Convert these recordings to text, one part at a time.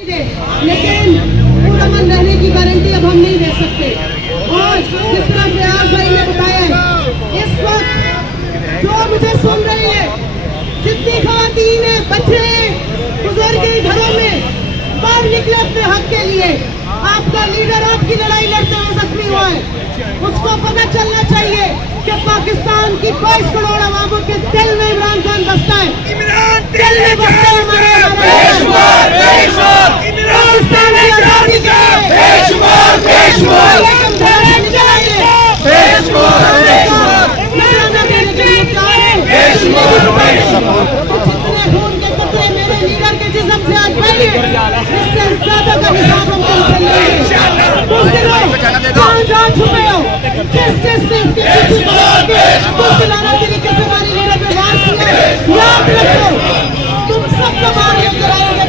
लेकिन पूरा मन रहने की गारंटी अब हम नहीं दे सकते। और जिस तरह फयाज भाई ने बताया, इस वक्त जो मुझे सुन रही है, जितनी खवातीन है, बच्चे बुजुर्ग घरों में बाहर निकले अपने हक के लिए, आपका लीडर आपकी लड़ाई लड़ते हुए जख्मी हुआ है, उसको पता चलना चाहिए कि पाकिस्तान की 22 करोड़ आवामों के दिल में इमरान खान बसता है। दिल में बसता है जितने खून के कतरे मेरे लीडर के जिस्म से आज बहे, इससे ज्यादा का हिसाब हम तुमसे लेंगे। जहाँ छुपे हो, किस ने तरीके से हमारे लीडर पे वार किया, याद रखो, तुम सबको मार लेकर आएंगे।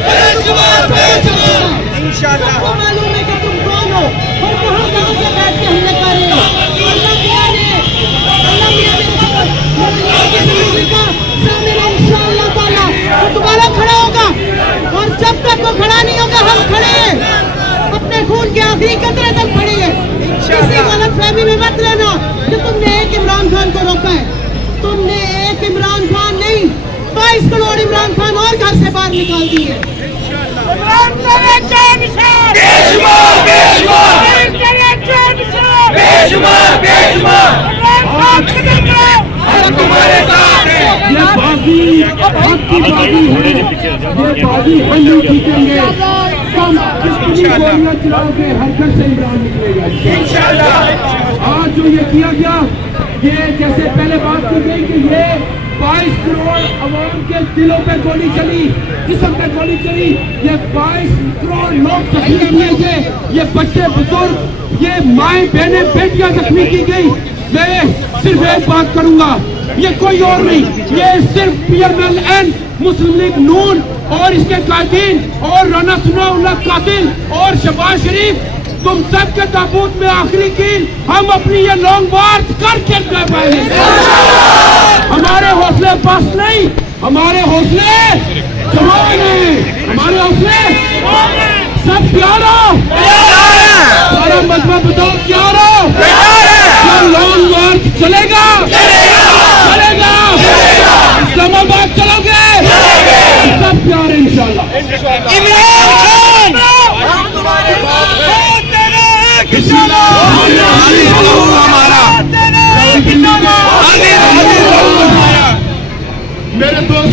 सबको मालूम है कि तुम कौन हो और कहाँ से बैठ के हमले कर रहे हो। अल्लाह मियां इंशाअल्लाह ताला दोबारा खड़ा होगा, और जब तक वो खड़ा नहीं होगा हम खड़े हैं, अपने खून के आखिरी कतरे तक खड़े हैं। किसी गलत फहमी में मत लेना कि तुमने एक इमरान खान को रोका है। तुमने एक इमरान खान नहीं, 22 करोड़ इमरान खान और घर से बाहर निकाल दिए। ये बाजी आपकी बाजी है, ये बाजी हम नहीं जीतेंगे। हम कितनी गोलियां चलाओगे, हर घर से इमरान निकलेगा इंशाअल्लाह। आज जो ये किया गया, ये जैसे पहले बात की गई कि ये 22 करोड़ अवाम के दिलों पे गोली चली, जिस्म पे गोली चली, ये 22 करोड़ लोग जख्मी किए गए, ये बच्चे बुजुर्ग, ये माएँ बहनें बेटियां जख्मी की गई। मैं सिर्फ एक बात करूंगा, ये कोई और नहीं, ये सिर्फ PMLN, मुस्लिम लीग नून और इसके कातिल और राना सनाउल्लाह कातिल और शहबाज शरीफ, तुम सब के ताबूत में आखिरी कील हम अपनी ये लॉन्ग मार्च करके कर पाएंगे। हमारे हौसले बस नहीं, हमारे हौसले जवान हैं, हमारे हौसले सब प्यारा सारा मजमा बताओ प्यारा। लॉन्ग मार्च चलेगा, चलेगा, इस्लामाबाद चलोगे, सब प्यारे इंशाल्लाह। इमरान खान हमारा मेरे दोस्त